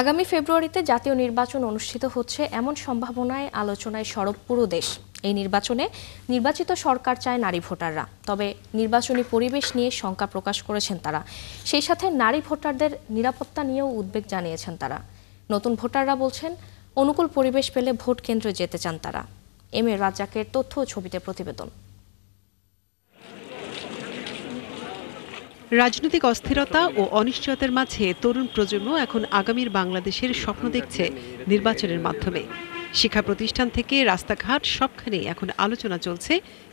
আগামী ফেব্রুয়ারিতে জাতীয় নির্বাচন অনুষ্ঠিত হচ্ছে এমন সম্ভাবনায় আলোচনায় সরব পুরো দেশ। এই নির্বাচনে নির্বাচিত সরকার চায় নারী ভোটাররা, তবে নির্বাচনী পরিবেশ নিয়ে শঙ্কা প্রকাশ করেছেন তারা। সেই সাথে নারী ভোটারদের নিরাপত্তা নিয়েও উদ্বেগ জানিয়েছেন তারা। নতুন ভোটাররা বলছেন, অনুকূল পরিবেশ পেলে ভোট কেন্দ্রে যেতে চান তারা। এম এ রাজ্জাকের তথ্য ও ছবিতে প্রতিবেদন। রাজনৈতিক অস্থিরতা ও অনিশ্চয়তার মাঝে তরুণ প্রজন্ম এখন আগামীর বাংলাদেশের স্বপ্ন দেখছে নির্বাচনের মাধ্যমে। শিক্ষা প্রতিষ্ঠান থেকে রাস্তাঘাট সবখানে এখন আলোচনা চলছে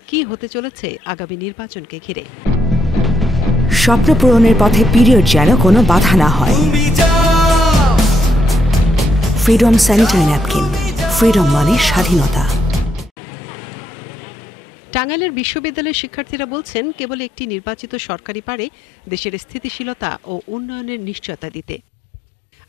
কি হতে চলেছে আগামী নির্বাচনকে ঘিরে। স্বপ্ন পূরণের পথে পিরিয়ড যেন কোনো বাধা না হয়। ফ্রিডম স্যানিটারি ন্যাপকিন, ফ্রিডম মানে স্বাধীনতা। টাঙ্গাইলের বিশ্ববিদ্যালয়ের শিক্ষার্থীরা বলছেন, কেবল একটি নির্বাচিত সরকারই পারে দেশের স্থিতিশীলতা ও উন্নয়নের নিশ্চয়তা দিতে।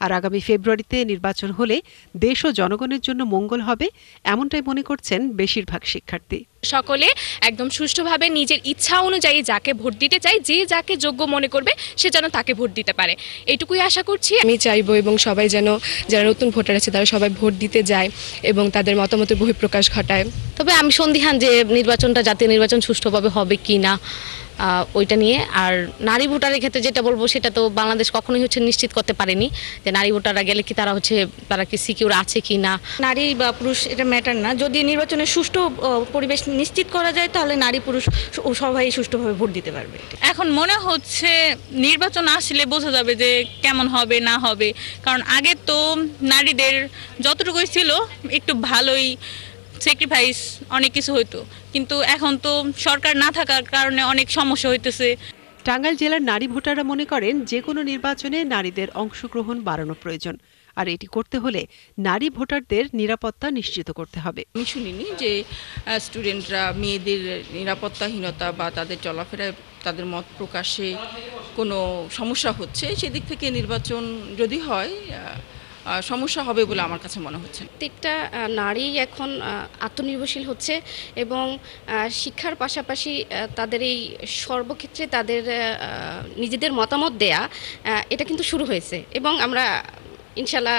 আর আগামী ফেব্রুয়ারিতে নির্বাচন হলে দেশ ও জনগণের জন্য মঙ্গল হবে, এমনটাই মনে করছেন বেশিরভাগ শিক্ষার্থী। সকলে একদম সুষ্ঠুভাবে নিজের ইচ্ছা অনুযায়ী যাকে ভোট দিতে চায়, যে যাকে যোগ্য মনে করবে সে যেন তাকে ভোট দিতে পারে, এটুকুই আশা করছি। আমি চাইবো এবং সবাই যেন, যারা নতুন ভোটার আছে তারা সবাই ভোট দিতে যায় এবং তাদের মতামতের বহিঃপ্রকাশ ঘটায়। তবে আমি সন্দিহান যে নির্বাচনটা, জাতীয় নির্বাচন সুষ্ঠুভাবে হবে কি না ওইটা নিয়ে। আর নারী ভোটারের ক্ষেত্রে যেটা বলবো, সেটা তো বাংলাদেশ কখনোই নিশ্চিত করতে পারেনি যে নারী ভোটাররা গেলে কি তারা কি সিকিউর আছে কি না। নারী বা পুরুষ এটা ম্যাটার না, যদি নির্বাচনের সুষ্ঠু পরিবেশ নিশ্চিত করা যায় তাহলে নারী পুরুষ সবাই সুষ্ঠুভাবে ভোট দিতে পারবে। এখন মনে হচ্ছে নির্বাচন আসলে বোঝা যাবে যে কেমন হবে না হবে, কারণ আগে তো নারীদের যতটুকুই ছিল একটু ভালোই স্যাক্রিফাইস অনেক কিছু হইতো, কিন্তু এখন তো সরকার না থাকার কারণে অনেক সমস্যা হইতেছে। টাঙ্গাইল জেলার নারী ভোটাররা মনে করেন, যে কোনো নির্বাচনে নারীদের অংশগ্রহণ বাড়ানো প্রয়োজন। আর এটি করতে হলে নারী ভোটারদের নিরাপত্তা নিশ্চিত করতে হবে। আমি শুনিনি যে স্টুডেন্টরা মেয়েদের নিরাপত্তাহীনতা বা তাদের চলাফেরায়, তাদের মত প্রকাশে কোনো সমস্যা হচ্ছে। সেদিক থেকে নির্বাচন যদি হয় সমস্যা হবে বলে আমার কাছে মনে হচ্ছে। প্রত্যেকটা নারী এখন আত্মনির্ভরশীল হচ্ছে এবং শিক্ষার পাশাপাশি তাদের এই সর্বক্ষেত্রে তাদের নিজেদের মতামত দেয়া, এটা কিন্তু শুরু হয়েছে এবং আমরা ইনশাল্লাহ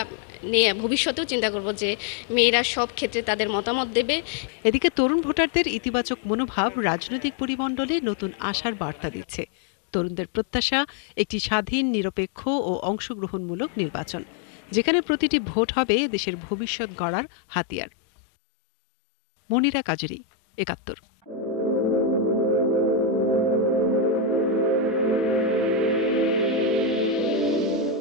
নিয়ে ভবিষ্যতেও চিন্তা করব যে মেয়েরা সব ক্ষেত্রে তাদের মতামত দেবে। এদিকে তরুণ ভোটারদের ইতিবাচক মনোভাব রাজনৈতিক পরিমণ্ডলে নতুন আশার বার্তা দিচ্ছে। তরুণদের প্রত্যাশা একটি স্বাধীন, নিরপেক্ষ ও অংশগ্রহণমূলক নির্বাচন, যেখানে প্রতিটি ভোট হবে দেশের ভবিষ্যৎ গড়ার হাতিয়ার। মনিরা কাজেরি, ৭১।